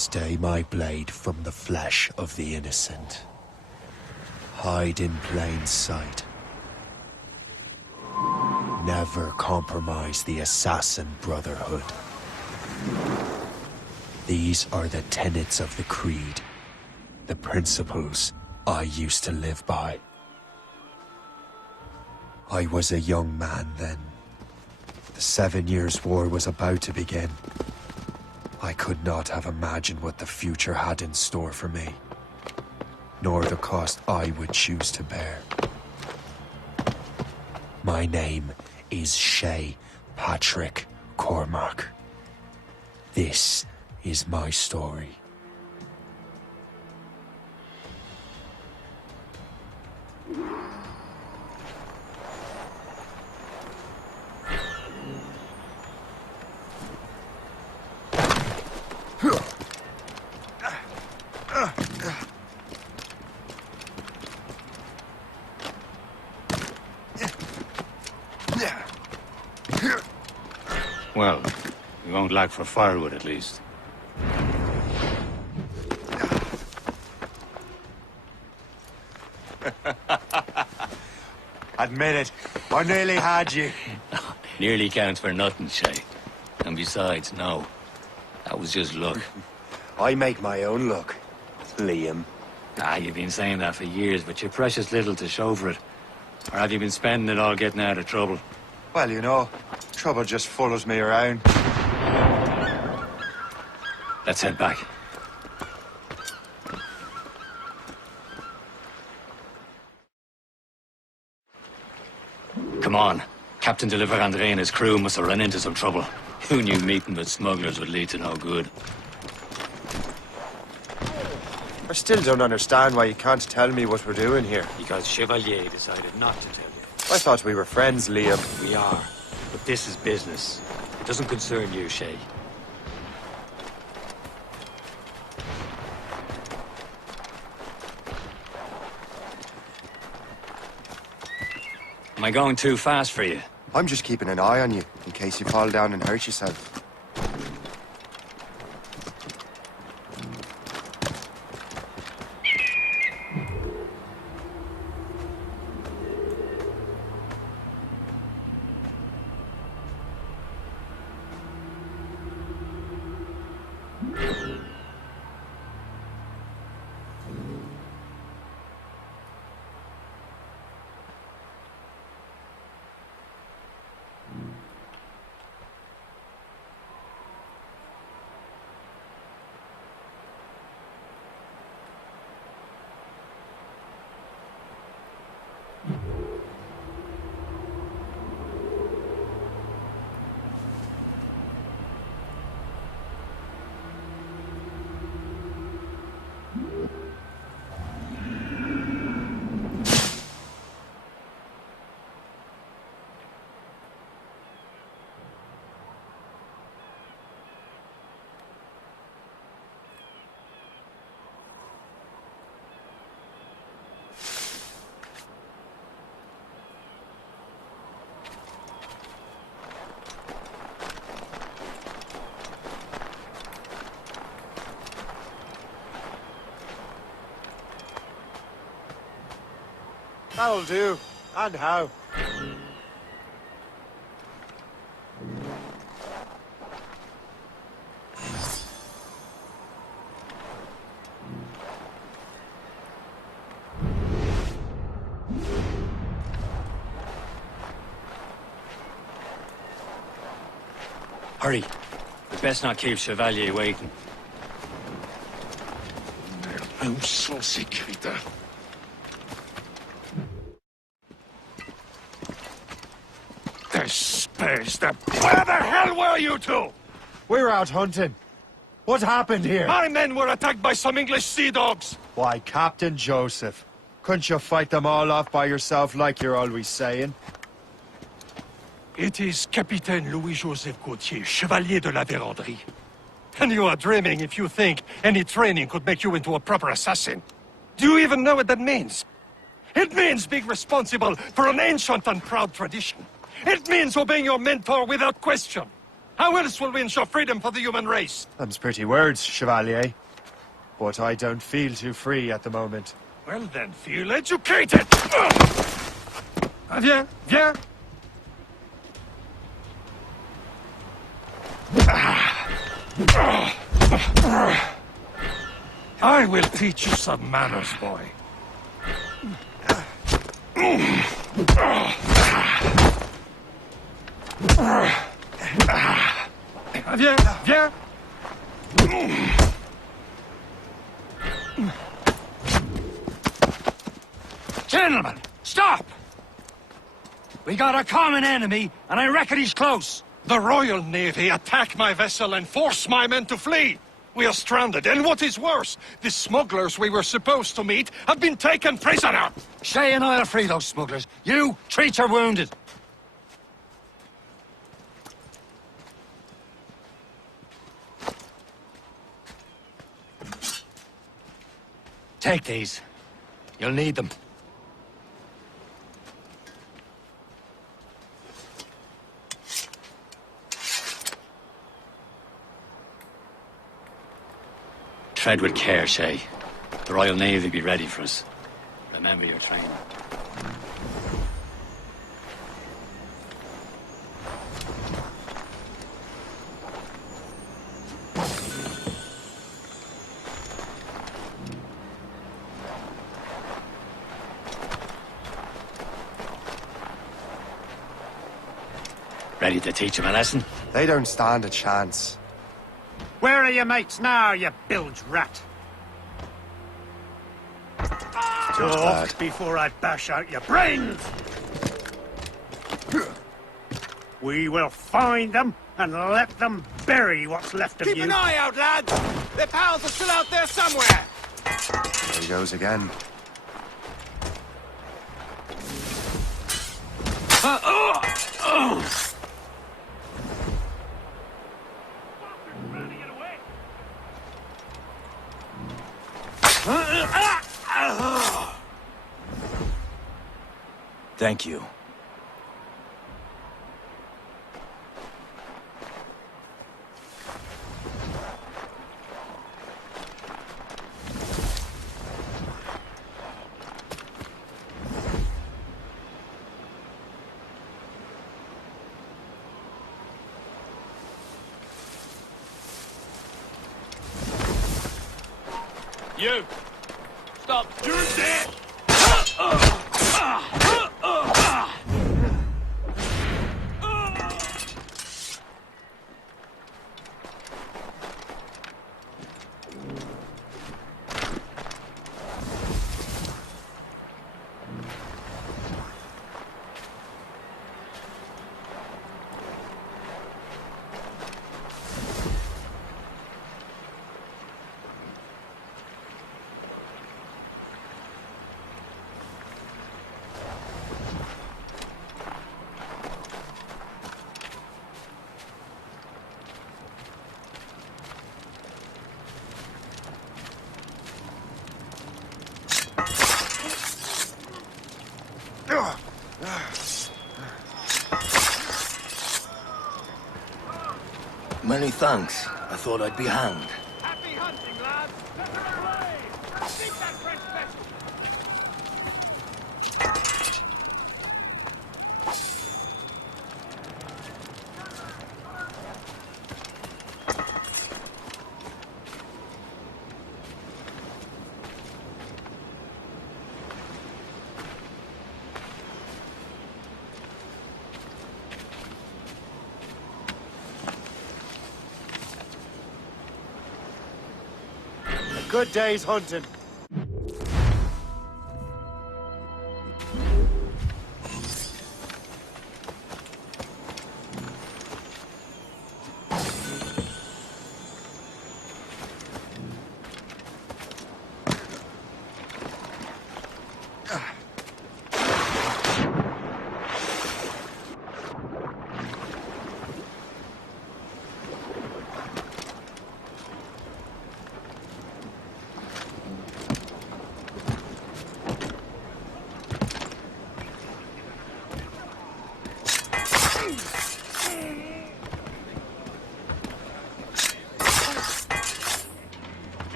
Stay my blade from the flesh of the innocent. Hide in plain sight. Never compromise the assassin brotherhood. These are the tenets of the creed, the principles I used to live by. I was a young man then. The 7 Years' War was about to begin. I could not have imagined what the future had in store for me, nor the cost I would choose to bear. My name is Shay Patrick Cormac. This is my story. Well, we won't lack for firewood at least. Admit it, I nearly had you. Nearly counts for nothing, Shay. And besides, no. That was just luck. I make my own luck, Liam. You've been saying that for years, but you're precious little to show for it. Or have you been spending it all getting out of trouble? Well, you know, trouble just follows me around. Let's head back. Come on. Captain de Andre and his crew must have run into some trouble. Who knew meeting with smugglers would lead to no good? I still don't understand why you can't tell me what we're doing here. Because Chevalier decided not to tell you. I thought we were friends, Liam. We are. But this is business. It doesn't concern you, Shay. Am I going too fast for you? I'm just keeping an eye on you, in case you fall down and hurt yourself. That'll do. And how? Hurry. We best not keep Chevalier waiting. Où sont ces crétins? Where the hell were you two? We're out hunting. What happened here? My men were attacked by some English sea dogs. Why, Captain Joseph. Couldn't you fight them all off by yourself like you're always saying? It is Capitaine Louis-Joseph Gauthier, Chevalier de la Vérendrye. And you are dreaming if you think any training could make you into a proper assassin. Do you even know what that means? It means being responsible for an ancient and proud tradition. It means obeying your mentor without question. How else will we ensure freedom for the human race? Them's pretty words, Chevalier. But I don't feel too free at the moment. Well then, feel educated! Viens, viens! I will teach you some manners, boy. Viens, viens! Gentlemen, stop! We got a common enemy, and I reckon he's close. The Royal Navy attack my vessel and force my men to flee. We are stranded, and what is worse, the smugglers we were supposed to meet have been taken prisoner. Shay and I'll free those smugglers. You treat your wounded. Take these. You'll need them. Tread with care, Shay. The Royal Navy be ready for us. Remember your training. Ready to teach him a lesson? They don't stand a chance. Where are your mates now, you bilge rat? Talk before I bash out your brains! We will find them and let them bury what's left of you. Keep an eye out, lads! Their pals are still out there somewhere! There he goes again. Thank you. You! Stop! You're dead! Many thanks. I thought I'd be hanged. Happy hunting, lads! Hooray! Keep that fresh vessel! Good day's hunting.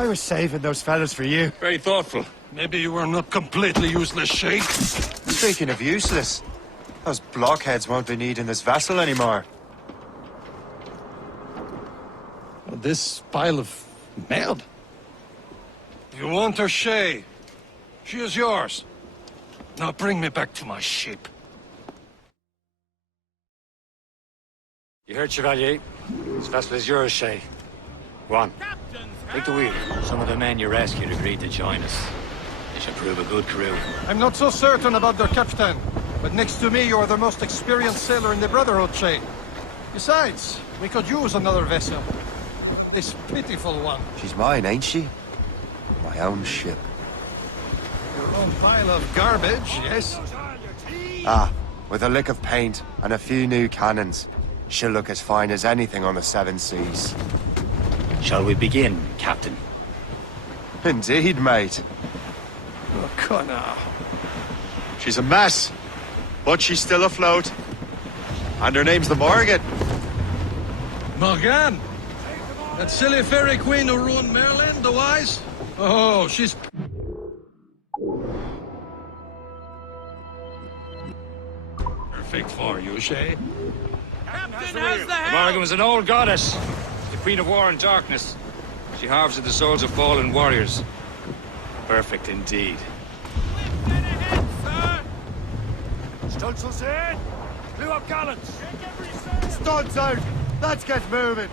I was saving those fellas for you. Very thoughtful. Maybe you were not completely useless, Shay. Speaking of useless, those blockheads won't be needing this vessel anymore. This pile of merde? You want her, Shay? She is yours. Now bring me back to my ship. You heard, Chevalier? This vessel is yours, Shay. Go on. Take the wheel. Some of the men you rescued agreed to join us. They should prove a good crew. I'm not so certain about their captain, but next to me, you're the most experienced sailor in the Brotherhood, Shay. Besides, we could use another vessel. This pitiful one. She's mine, ain't she? My own ship. Your own pile of garbage, yes? Ah, with a lick of paint and a few new cannons. She'll look as fine as anything on the seven seas. Shall we begin, Captain? Indeed, mate. Oh, Connor. She's a mess, but she's still afloat. And her name's the Morgan. Morgan? That silly fairy queen who ruined Merlin, the wise? Oh, she's... perfect for you, Shay. Captain, how's the helm? Morgan was an old goddess, the queen of war and darkness. She harvested the souls of fallen warriors. Perfect indeed. Get ahead, sir! Stunsels in! Blew up gallants! Take every sail! Stunts out! Let's get moving!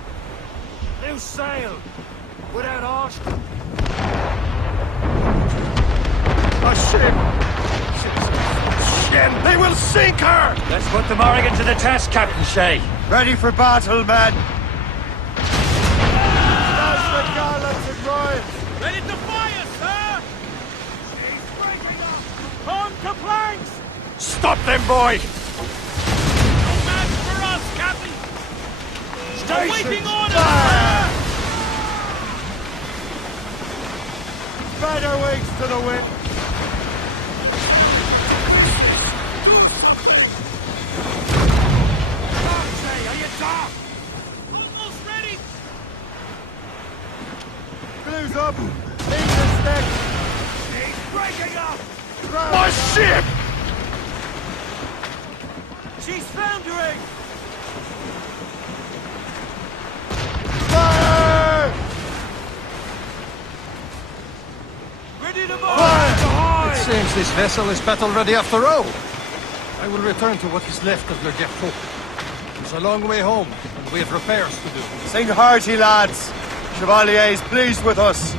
Loose sail! Without arse! A ship! Shit! They will sink her! Let's put the Morgan to the test, Captain Shay. Ready for battle, men! That's the gallants and royals! Ready to fire, sir! He's breaking up! Home to planks! Stop them, boy! No match for us, Captain! Awaiting orders, Fire! sir! Better wings to the wind! Are you dark? Almost ready! Blues up! English neck! He's breaking up! My ship! She's foundering! Fire! Ready to move! It seems this vessel is battle-ready after all. I will return to what is left of Le Gerfaut. It's a long way home, and we have repairs to do. Sing hearty, lads! Chevalier's pleased with us!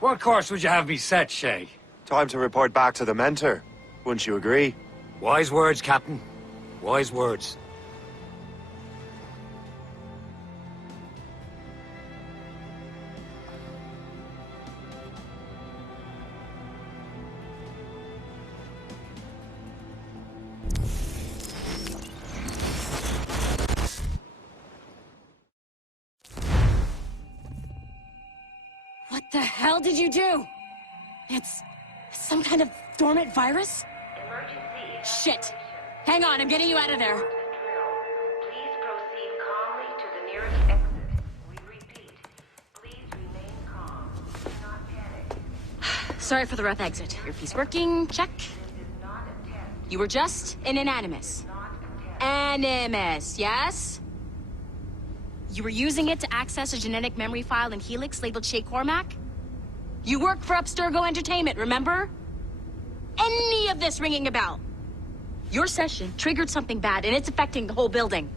What course would you have me set, Shay? Time to report back to the mentor. Wouldn't you agree? Wise words, Captain. Wise words. What the hell did you do? It's some kind of dormant virus? Shit. Hang on, I'm getting you out of there. Please proceed calmly to the nearest exit. We repeat, please remain calm. Do not panic. Sorry for the rough exit. Earpiece working, check. This is not a test. You were just in an animus. Not a test. Animus, yes? You were using it to access a genetic memory file in Helix labeled Shay Cormac? You work for Abstergo Entertainment, remember? Any of this ringing a bell? Your session triggered something bad, and it's affecting the whole building.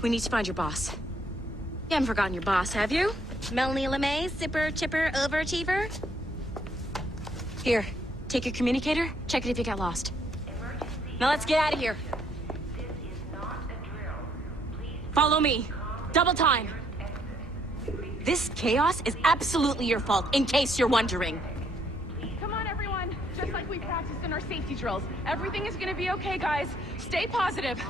We need to find your boss. You haven't forgotten your boss, have you? Melanie LeMay, zipper, chipper, overachiever? Here, take your communicator, check it if you got lost. Now let's get out of here. This is not a drill. Please Follow me. Double time. This chaos is absolutely your fault, in case you're wondering. Come on, everyone. Just like we practiced in our safety drills. Everything is gonna be okay, guys. Stay positive.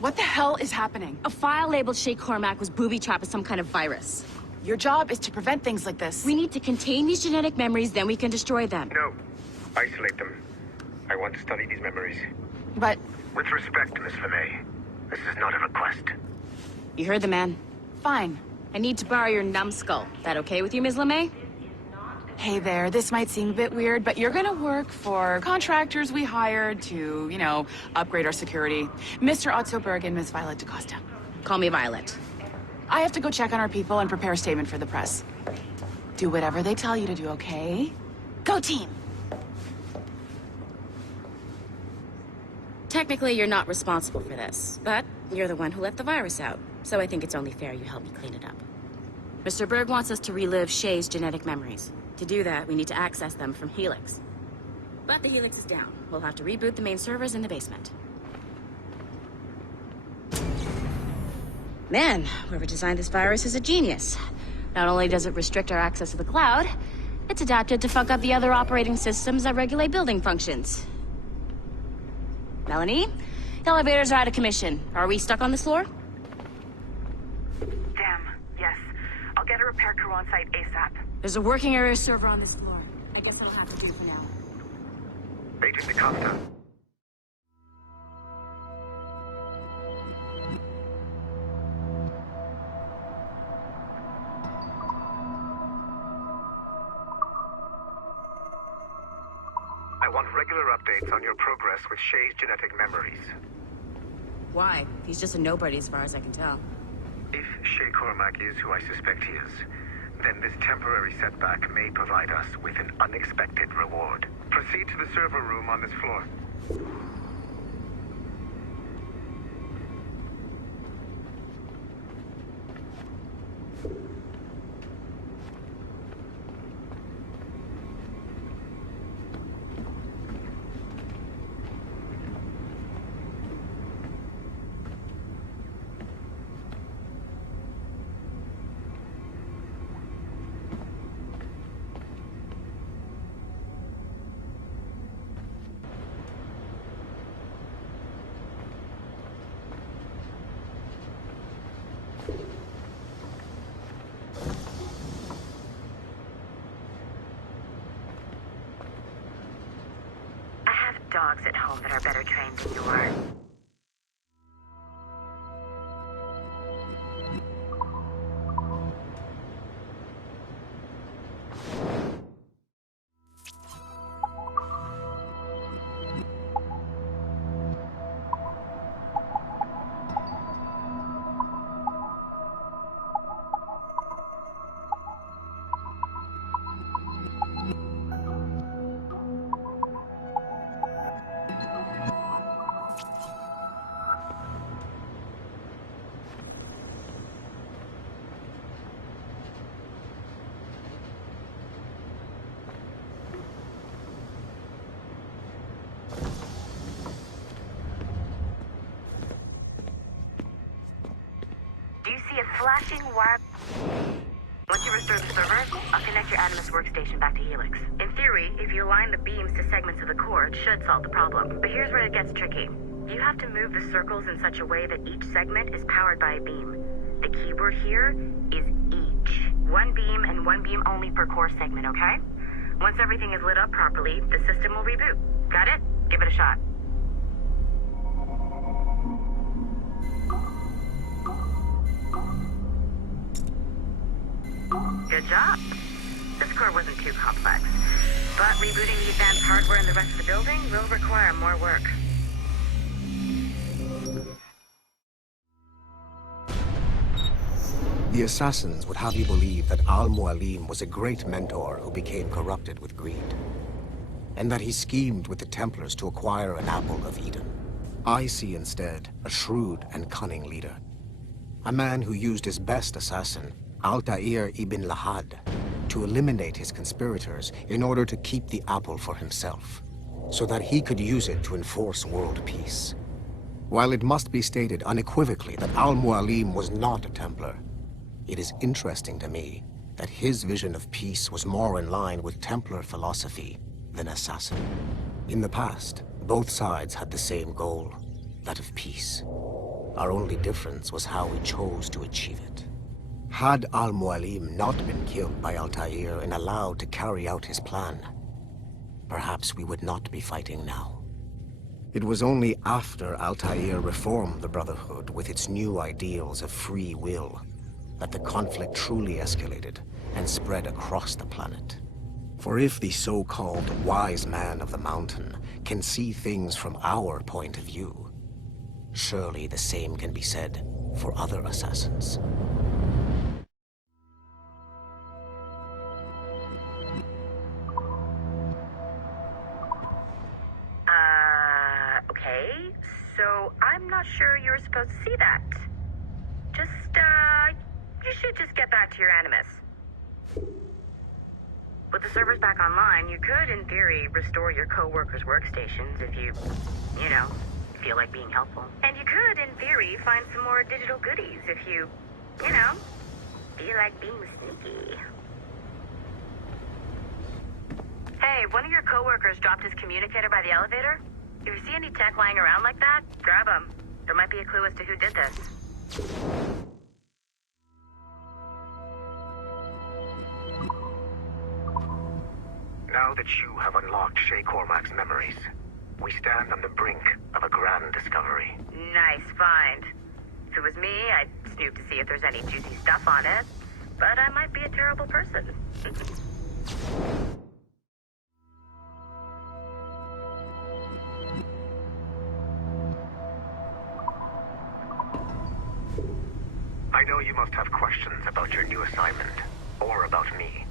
What the hell is happening? A file labeled Shay Cormac was booby-trapped with some kind of virus. Your job is to prevent things like this. We need to contain these genetic memories, then we can destroy them. No. Isolate them. I want to study these memories. But... With respect, Miss LeMay, this is not a request. You heard the man. fine. I need to borrow your numbskull. That okay with you, Ms. LeMay? Hey there, this might seem a bit weird, but you're gonna work for contractors we hired to, you know, upgrade our security. Mr. Otto Berg and Ms. Violet DaCosta. Call me Violet. I have to go check on our people and prepare a statement for the press. Do whatever they tell you to do, okay? Go team! Technically, you're not responsible for this, but you're the one who let the virus out, so I think it's only fair you help me clean it up. Mr. Berg wants us to relive Shay's genetic memories. To do that, we need to access them from Helix. But the Helix is down. We'll have to reboot the main servers in the basement. Man, whoever designed this virus is a genius. Not only does it restrict our access to the cloud, it's adapted to fuck up the other operating systems that regulate building functions. Melanie? The elevators are out of commission. Are we stuck on this floor? Damn, yes. I'll get a repair crew on site ASAP. There's a working area server on this floor. I guess it'll have to do for now. Agent DaCosta. I want regular updates on your progress with Shay's genetic memories. Why? He's just a nobody as far as I can tell. If Shay Cormac is who I suspect he is, then this temporary setback may provide us with an unexpected reward. Proceed to the server room on this floor. Dogs at home that are better trained than you are. Flashing wire. Once you restore the server, I'll connect your Animus workstation back to Helix. In theory, if you align the beams to segments of the core, it should solve the problem. But here's where it gets tricky. You have to move the circles in such a way that each segment is powered by a beam. The keyword here is each. One beam and one beam only per core segment, okay? Once everything is lit up properly, the system will reboot. Got it? Give it a shot. Good job. This core wasn't too complex, but rebooting the advanced hardware in the rest of the building will require more work. The assassins would have you believe that Al-Mualim was a great mentor who became corrupted with greed, and that he schemed with the Templars to acquire an apple of Eden. I see instead a shrewd and cunning leader, a man who used his best assassin, Altair ibn Lahad, to eliminate his conspirators in order to keep the apple for himself, so that he could use it to enforce world peace. While it must be stated unequivocally that Al-Mualim was not a Templar, it is interesting to me that his vision of peace was more in line with Templar philosophy than assassin. In the past, both sides had the same goal, that of peace. Our only difference was how we chose to achieve it. Had Al-Mualim not been killed by Altair and allowed to carry out his plan, perhaps we would not be fighting now. It was only after Altair reformed the Brotherhood with its new ideals of free will that the conflict truly escalated and spread across the planet. For if the so-called wise man of the mountain can see things from our point of view, surely the same can be said for other assassins. Okay, so I'm not sure you're supposed to see that. You should just get back to your Animus. With the servers back online, you could, in theory, restore your co-workers' workstations if you feel like being helpful. And you could, in theory, find some more digital goodies if you feel like being sneaky. Hey, one of your co-workers dropped his communicator by the elevator. If you see any tech lying around like that, grab them. There might be a clue as to who did this. Now that you have unlocked Shay Cormac's memories, we stand on the brink of a grand discovery. Nice find. If it was me, I'd snoop to see if there's any juicy stuff on it. But I might be a terrible person. I know you must have questions about your new assignment, or about me.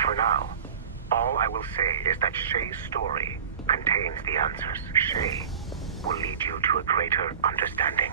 For now, all I will say is that Shay's story contains the answers. Shay will lead you to a greater understanding.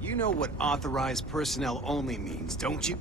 You know what authorized personnel only means, don't you?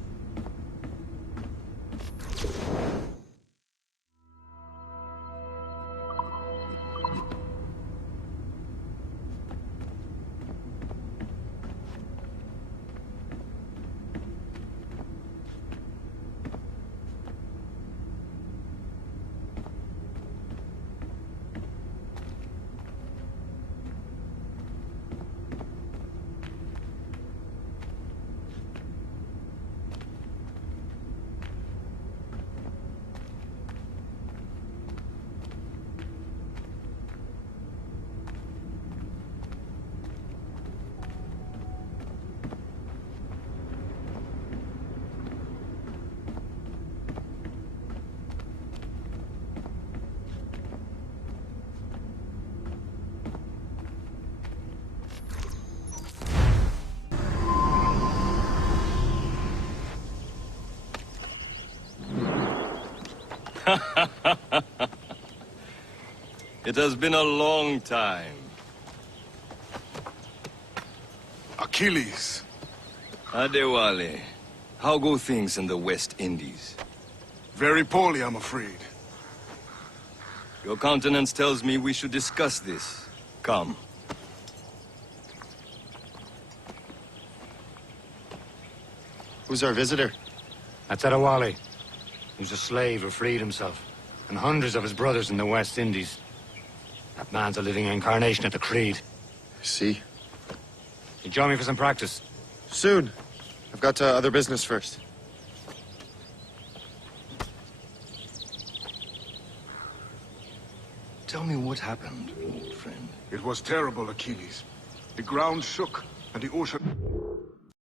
It has been a long time. Achilles. Adewale, how go things in the West Indies? Very poorly, I'm afraid. Your countenance tells me we should discuss this. Come. Who's our visitor? That's Adewale. Who's a slave who freed himself, and hundreds of his brothers in the West Indies. That man's a living incarnation of the Creed. I see. You join me for some practice? Soon. I've got other business first. Tell me what happened, old friend. It was terrible, Achilles. The ground shook, and the ocean...